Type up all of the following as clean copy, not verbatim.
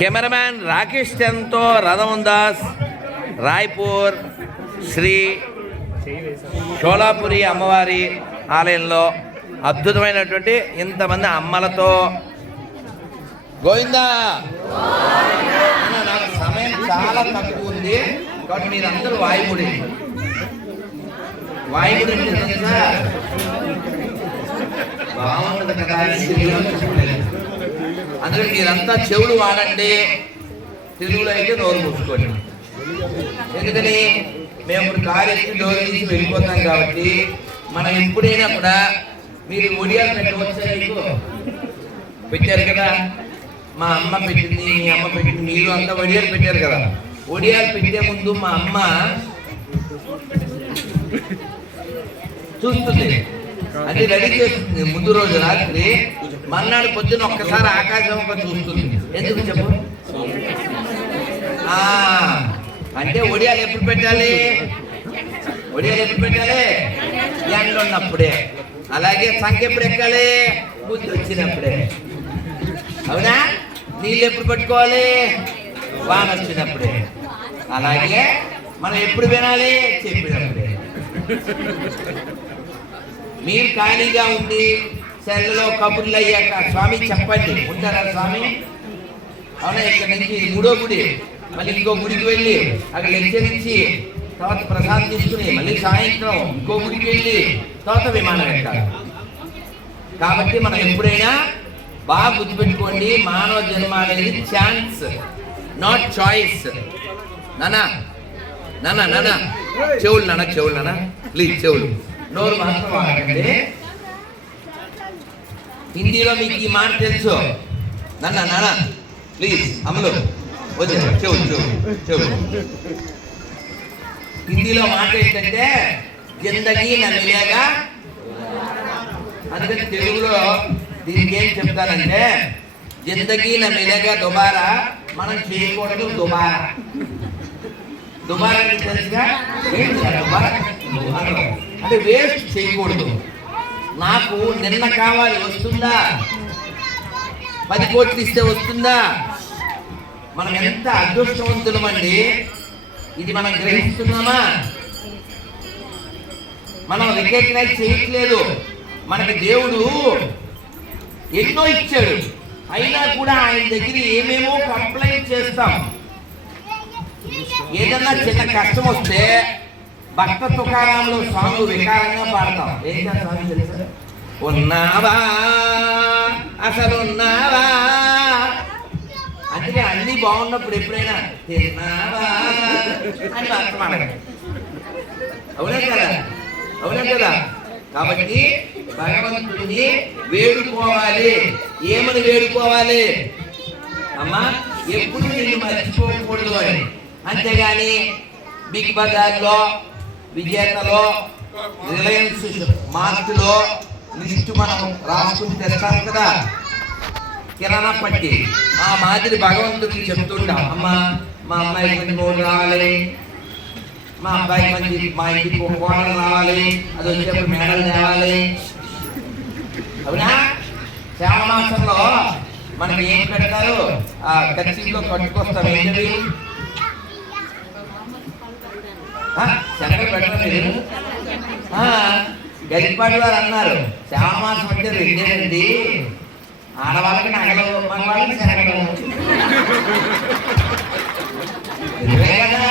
Cameraman Rakesh చంద్తో రథమన్ Das, Raipur Shri షోలాపురి అమ్మవారి ఆలయంలో అద్భుతమైనటువంటి ఇంతమంది అమ్మలతో గోవిందా. నాకు సమయం చాలా తక్కువ ఉంది కాబట్టి మీరందరూ వాయుముడి బాగుంటుంది కదా. అందుకని మీరంతా చెవులు వాడండి, తెలుగులో అయితే నోరు మూసుకోండి. ఎందుకని మేము ఇప్పుడు కారు ఎక్కి డోర్ తీసి వెళ్ళిపోతాం కాబట్టి మనం ఎప్పుడైనా కూడా మీరు ఒడియాలు పెట్టవచ్చా? మీకు పెట్టారు కదా, మా అమ్మ పెట్టింది, మీ అమ్మ పెట్టింది, మీరు అంతా ఒడియాలు పెట్టారు కదా. ఒడియాలు పెట్టే ముందు మా అమ్మ చూస్తుంది, అది రెడీ చేస్తుంది ముందు రోజు రాత్రి. మర్నాడు పొద్దున్న ఒక్కసారి ఆకాశం చూస్తుంది. ఎందుకు చెప్పు? అంటే ఒడియాలు ఎప్పుడు పెట్టాలి? ఒడియాలు ఎప్పుడు పెట్టాలి? ఎండ ఉన్నప్పుడే. అలాగే సంఖ్య ఎప్పుడు ఎక్కాలి? బుద్ధి వచ్చినప్పుడే. అవునా? నీళ్ళు ఎప్పుడు పట్టుకోవాలి? వాన వచ్చినప్పుడే. అలాగే మనం ఎప్పుడు వినాలి? చెప్పినప్పుడే. మీరు ఖాళీగా ఉండి సెల్లో కబుర్లు అయ్యాక స్వామి చెప్పండి, ఉంటారా స్వామి? అవునా? ఇక్కడ నుంచి మూడో గుడి, మళ్ళీ ఇంకో గుడికి వెళ్ళి అక్కడ లెక్చర్ ఇచ్చి తర్వాత ప్రసాదం తీసుకుని మళ్ళీ సాయంత్రం ఇంకో గుడికి వెళ్ళి తర్వాత విమానం ఎక్కాలి. కాబట్టి మనం ఎప్పుడైనా బాగా గుర్తుపెట్టుకోండి, మానవ జన్మ అనేది ఛాన్స్, నాట్ చాయిస్. నానా నానా నానా చెవులు నానా, చెవులు నానా ప్లీజ్, చెవులు. నోరు మాత్రం వాడకండి. హిందీలో మీకు ఈ మాట తెలుసు, నాన్న నాన్న ప్లీజ్, అమలు వద్దు, చెవులు చెవులు చెవులు. హిందీలో మాట ఏంటంటే జిందగీ నమిలేగా. అందుకని తెలుగులో దీనికి ఏం చెప్తానంటే జిందగీ నమిలేగా దుబారా, మనం చేయకూడదు దుబారా. దుబారా అంటే తెలుసుగా, అంటే వేస్ట్ చేయకూడదు. నాకు నిన్న కావాలి, వస్తుందా? 10 కోట్లు ఇస్తే వస్తుందా? మనం ఎంత అదృష్టవంతులమండి. ఇది మనం గ్రహిస్తున్నామా? మనం రికగ్నైజ్ చేయట్లేదు. మనకి దేవుడు ఎన్నో ఇచ్చాడు, అయినా కూడా ఆయన దగ్గర ఏమేమో కంప్లైంట్ చేస్తాం. ఏదన్నా చిన్న కష్టం వస్తే భక్త తుకారాంలో సాంగ్ వికారంగా పాడతాం. ఏంటా సాంగ్ తెలుసా? ఉన్నావా అసలు ఉన్నావా. అందుకే అన్ని బాగున్నప్పుడు ఎప్పుడైనా తిన్నావా అని అర్థం అడగండి. అవునే కదా? అవునే కదా? కాబట్టి భగవంతుడిని వేడుకోవాలి. ఏమని వేడుకోవాలి? అమ్మా ఎప్పుడు నిన్ను మర్చిపోకూడదు అని. అంతేగాని బిగ్ బజార్లో, విజేతలో, రిలయన్స్ మార్ట్లో లిస్టు మనం రాసుకుని తెస్తాం కదా, కిరాణా పట్టి. ఆ మాదిరి భగవంతుడికి చెప్తుంటాం, అమ్మా మా అమ్మాయికి మంచి నోరు రావాలి, మా అబ్బాయికి మంచి, మా ఇంటికి కోడలు రావాలి, అది వచ్చేప్పుడు మేడలు తేవాలి. అవునా? శ్రావణ మాసంలో మనకి ఏం పెడతారు? ఆ కచ్చిలో కట్టుకొస్తాం. ఏంటది? శనగలు పెట్టడం లేదు. గరిపాటి వారు అన్నారు, శ్రావణ మాసం అంటే రెండేనండి, ఆడవాళ్ళకి నగలు, మన వాళ్ళకి శనగలు. కదా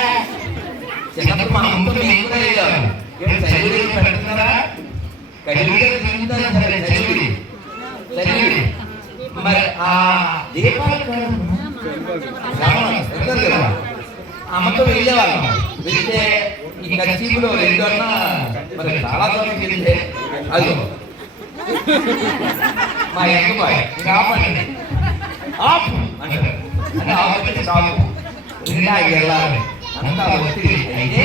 చిన్నప్పుడు మా అమ్మతో మేము కూడా వెళ్ళాం. చలివిడి పెడుతున్నారా? కడివిగా తింటారు చలివిడి. చలివిడి మరి ఆ దీపాలు కదా అమ్మతో వెళ్ళేవాళ్ళం. వెళ్తే ఈ కచ్చీపులో 2 అన్నా మరి చాలా దూరం వెళ్తే అది మా ఎంకబాయ్ ఇంకా ఆపండి, ఆపు అంటారు. అంటే ఆపండి చాలు, ఇంకా వెళ్ళాలి అంతా ఒత్తిడి. అయితే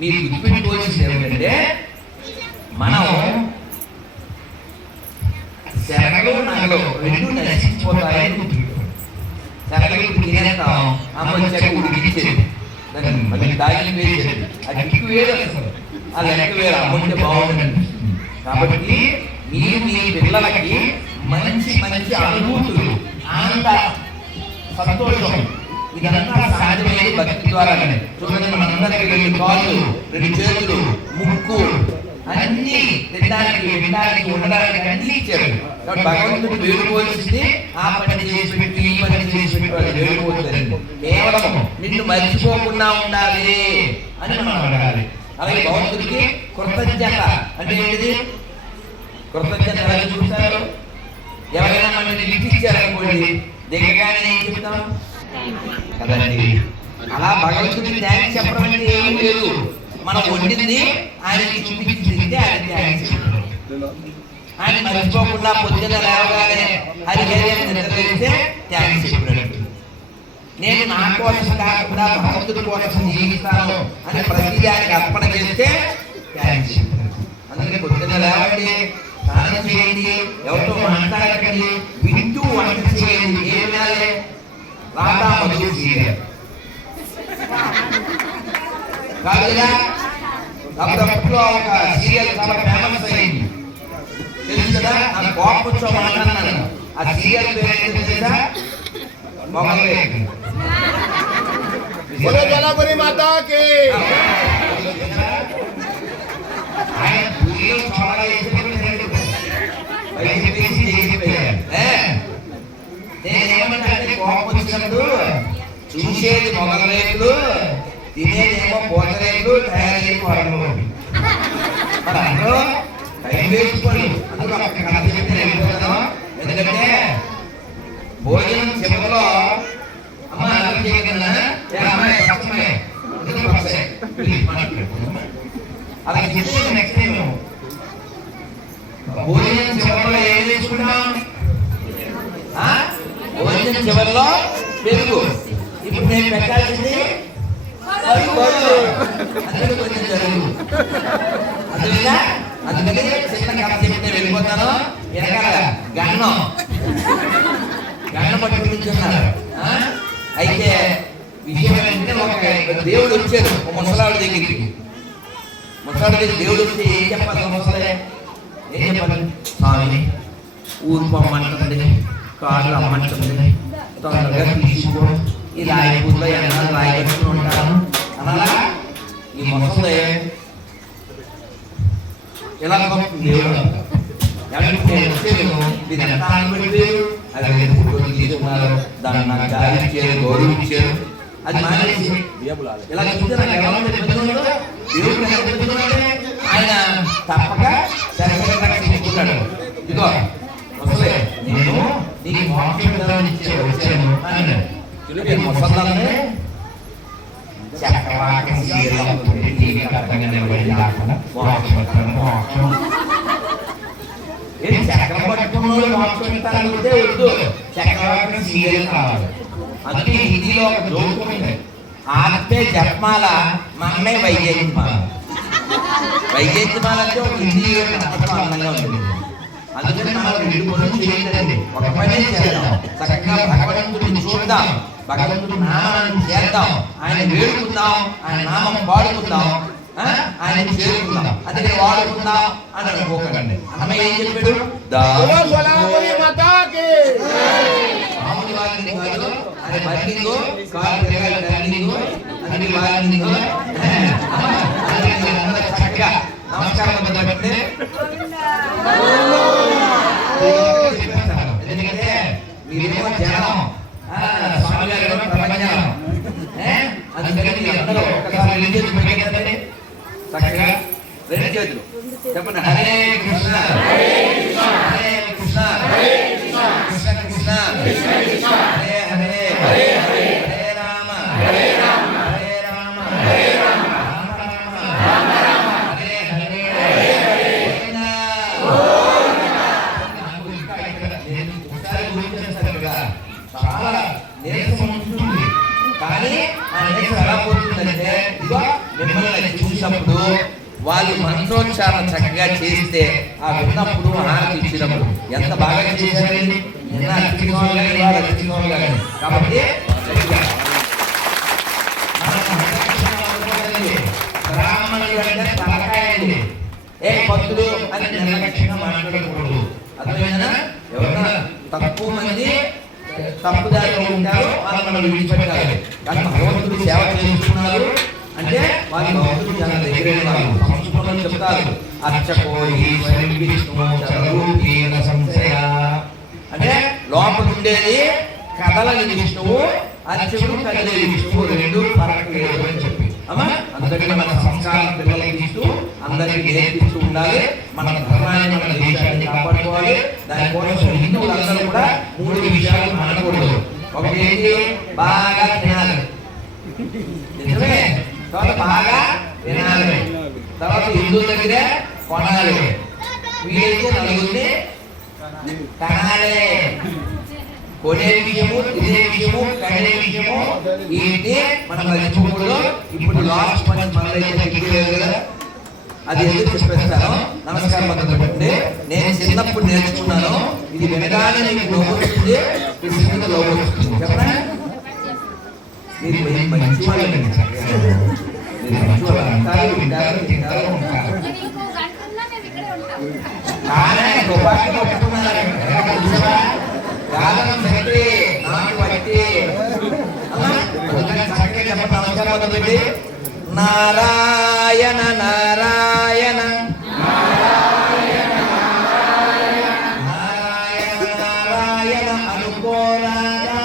మీరు గుర్తుపెట్టుకోవాల్సింది ఏమిటంటే మనం శనగలు నగలు 2 నశించిపోతాయని గుర్తుపెట్టుకోండి. శనగలు తినేస్తాం, అమ్మ వచ్చాక ఉడికించేది, దాన్ని మళ్ళీ దాగి వేసేది, అది ఎక్కువ వేరు వస్తుంది, ఆ లెక్క వేరు, అమ్ముంటే బాగుంటుంది. కాబట్టి మీరు మీ పిల్లలకి మంచి మంచి అనుభూతులు, ఆనంద సంతోషం. ఇదంతా సాధ్యమయ్యేది భక్తి ద్వారానే. చూడండి, మనందరికీ 2 కాళ్ళు, 2 చేతులు, ముక్కు అన్ని తినడానికి, వినడానికి, ఉండడానికి అన్ని ఇచ్చారు. కాబట్టి భగవంతుడు వేడుకోవాల్సింది ఆ పని చేసి పెట్టి, ఈ పని చేసి పెట్టి వాళ్ళు వేడుకోవద్దండి. కేవలం నిన్ను మర్చిపోకుండా ఉండాలి అని మనం అడగాలి. అలాగే భగవంతుడికి కృతజ్ఞత అంటే ఏంటిది? కృతజ్ఞత ఎలా చూస్తారు? ఎవరైనా మనల్ని లిఫ్ట్ ఇచ్చారనుకోండి, దగ్గరగానే ఏం చెప్తాం కదండి. అలా భగవంతుడికి థ్యాంక్స్ చెప్పడం అంటే ఏమీ లేదు. మనం వండింది ఆయనకి చూపించి తింటే ఆయన థ్యాంక్స్. ఆయన మర్చిపోకుండా పొద్దున్న లేవగానే హరిహరి నిద్రలేస్తే థ్యాంక్స్ చెప్పినట్టు. నేను నా కోసం కాకుండా భగవంతుడి కోసం జీవిస్తాను అని ప్రతిదానికి అర్పణ చేస్తే థ్యాంక్స్ చెప్పినట్టు. అందుకని పొద్దున్న లేవండి, స్నానం చేయండి, ఎవరితో మాట్లాడకండి, వింటూ వంట చేయండి. ఏం వినాలి? రాధా మధు సీరియల్ కాదు కదా? అప్పుడప్పుడు ఒక సీరియల్ చాలా ఫేమస్ అయింది, తెలుసు కదా? నాకు కోపం వచ్చో మాట్లాడినాను. ఆ సీరియల్ పేరు ఏంటో తెలుసా? మొగలే. ఆయన పూజలో చాలా నేనేమంటే కోపం వచ్చినప్పుడు చూసేది మొగల రేట్లు, తినేదేమో పూత రేట్లు, తయారయ్యేది వరలు. మరి అందరూ టైం వేసుకోండి. అందులో వెళ్ళిపోతాను. ఎందుకంటే భోజనం చివరిలో అమ్మ అలా చేయగలనా అలా చెప్తే నెక్స్ట్ టైం భోజనం చివరిలో ఏం వేసుకుంటాం? భోజనం చివరిలో పెరుగు. ఇప్పుడు నేను పెట్టాల్సింది అందుకే కొంచెం జరుగు. అందువల్ల అందుకని చిన్న కథ చెప్తే వెళ్ళిపోతాను. వెనకాల గన్నం పట్టుకుని కూర్చున్నారు. అయితే విషయం ఏంటంటే, ఒక దేవుడు వచ్చాడు ఒక ముసలావిడ దగ్గరికి. ముసలావిడ దగ్గర దేవుడు వస్తే ఏం చెప్పాలి? ముసలే ఏం చెప్పాలి? స్వామి, ఊరు పొమ్మంటుంది, కార్లు అమ్మంటుంది, తొందరగా తీసుకో, ఈ రాయపూర్లో ఎన్నాళ్ళు రాయి కట్టుకుని ఉంటాను అలా. ఈ ముసలే ఎలా దేవుడు ఇదంతా అనుబడిపోయారు. అది తీసుకున్నారు, దాన్ని నాకు జాలి ఇచ్చారు, గౌరవం ఇచ్చారు. అది మానేసి ఇలా చూస్తే నాకు ఎలా ఉంది? దేవుడు ఆయన తప్పక తీసుకుంటాడు. ఇదిగో ముసలే, నేను నీకు మోక్షం వచ్చాను అన్నాడు. ముసలాన్ని చక్రవాకం చక్రం పట్టుకున్న మోక్షం ఇస్తానంటే వద్దు, చక్రవాకం సీరియల్ కావాలి. అందుకే హిందీలో ఒక జోక్ ఉంది, ఆత్మే జపమాల మమ్మే వైజయంతిమాల. వైజయంతిమాల అంటే ఒక హిందీ అందంగా ఉంటుంది. అందుకని మనం 2 పనులు చేయండి. ఒక పనే చేద్దాం, చక్కగా భగవంతుడిని చూద్దాం, భగవంతుడి నామాన్ని చేద్దాం, ఆయన వేడుకుందాం, ఆయన నామం పాడుకుందాం, ఆయన చేరుకుందాం. అందుకని వాడుకుందాం అని అనుకోకండి. అన్నమయ్య ఏం చెప్పాడు? చక్కగా నమస్కారం ఎందుకంటే మీరేమో జనం, స్వామి గారు ప్రపంచం. అందుకని అందరూ ఒక్కసారి 2 చేతులు చక్కగా 2 చేతులు చెప్పండి. హరే కృష్ణ హరే కృష్ణ కృష్ణ కృష్ణ హరే హరే హరే రామ హరే రామ హరే రామ రామ రామ హరే హరే. చాలా నీరసం ఉంటుంది, కానీ ఆ నీరసం ఎలా పోతుందంటే, ఇదిగో మిమ్మల్ని చూసినప్పుడు వాళ్ళు మంత్రోచ్చారణ చక్కగా చేస్తే, ఆ విన్నప్పుడు హారతి ఇచ్చినప్పుడు ఎంత బాగా చేశారండి. నిన్న కాబట్టి బ్రాహ్మణులు అంటే తలకాయండి, ఏ భక్తులు అని నిర్లక్ష్యంగా మాట్లాడకూడదు. అర్థమైందా? ఎవరైనా తక్కువ మంది తప్పుదారిలో ఉంటారో వాళ్ళని మనం విడిచిపెట్టాలి. కానీ భగవంతుడు సేవ చేస్తున్నారు అంటే వారి భక్తులు చాలా దగ్గరైన వాళ్ళు. సంస్కృతంలో చెప్తారు అర్చకోహి స్వయం విష్ణు చరరూపేణ సంశయ అంటే లోపల ఉండేది కదలని విష్ణువు, అర్చకుడు కదిలే విష్ణువు, రెండు ఫరక్ లేదు అని చెప్పి అమ్మా. అందుకని మన సంస్కారం పిల్లలకి ఇస్తూ అందరికీ నేర్పిస్తూ ఉండాలి. మన ధర్మాన్ని మన దేశాన్ని కాపాడుకోవాలి. దానికోసం హిందువులందరూ కూడా 3 విషయాలు అనకూడదు. ఒకటి ఏంటి, బాగా తినాలి, నిజమే. తర్వాత బాగా వినాలి, తర్వాత హిందువుల దగ్గరే కొనాలి, వీలైతే నలుగురిని కనాలి. కొనే విషయము, తినే విషయము, కనే విషయము ఏంటి మనం మర్చిపోకూడదు. ఇప్పుడు లాస్ట్ మంత్ మనలైతే లేదు కదా, అది ఎందుకు చెప్పేస్తాను. నమస్కారం పద్ధతి నేను చిన్నప్పుడు నేర్చుకున్నాను. ఇది వినగానే నీకు లోపం వస్తుంది, కృష్ణుడికి లోపం వస్తుంది. చెప్పనా, మీరు మంచి వాళ్ళని అంటారు, వింటారు, తింటారు, ఉంటారు. కానీ గొప్పగా ఒప్పుకున్నారు గాలం పెట్టి నాకు పట్టి చక్కగా చెప్పండి. నమస్కారం పద్ధతి నారాయణ నారాయణ నారాయణ నారాయణ అనుకోరాగా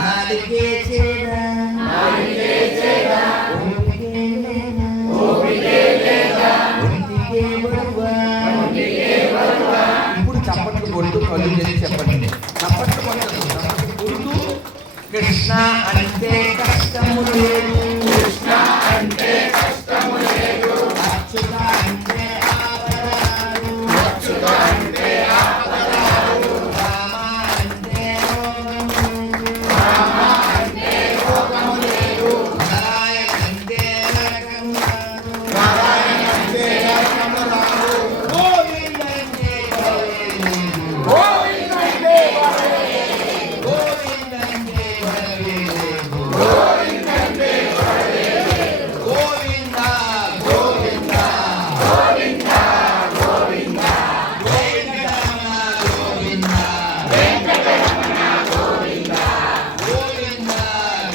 నాలికే చేద ఇప్పుడు చప్పట్లు కొడుతూ కళ్ళు చేసి చెప్పండి. చప్పట్లు కొట్టదు, చప్పట్లు కొడుతూ కృష్ణ అంటే కష్టము లేదు, కృష్ణ అంటే కష్టము లేదు, అచ్యుత అంటే ఆపదాలు, అచ్యుత అంటే ఆపదాలు, రామ అంటే రామ అంటే రోగము లేదు, నారాయణ అంటే నరకము రాదు, నారాయణ అంటే నరకము రాదు, గోవింద అంటే గోవింద అంటే గోవింద అంటే గోవింద అంటే గోవింద గోవింద గోవింద గోవింద వెంకటరమణ గోవింద వెంకటరమణ గోవింద గోవింద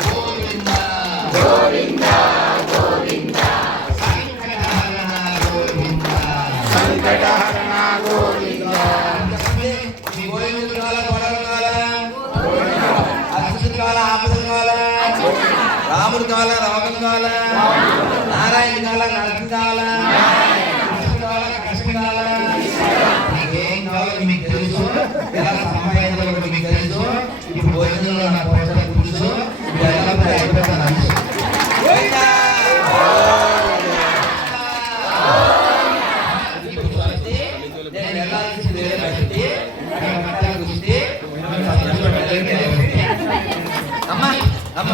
గోవింద గోవింద గోవింద సంకటహరణ గోవింద సంకటహరణ గోవింద. మీ గోవిందుడు కావాలా, గొడవలు కావాలా, అచ్యుతుడు కావాలా, ఆపదలు కావాలా, రాముడు కావాలా, రోగం కావాలా, నారాయణ కావాలా, నరకం కావాలా, కృష్ణ కావాలా, కష్టం కావాలా, ఏం కావాలో మీకు తెలుసు, ఎలా సంపాదించాలో కూడా మీకు తెలుసు. ఇప్పుడు భోజనంలో నా పోషణ పురుషు ఎలా అయిపోతాను. నేను వెళ్ళాల్సింది వేరే బయటికి చూస్తే అమ్మా అమ్మ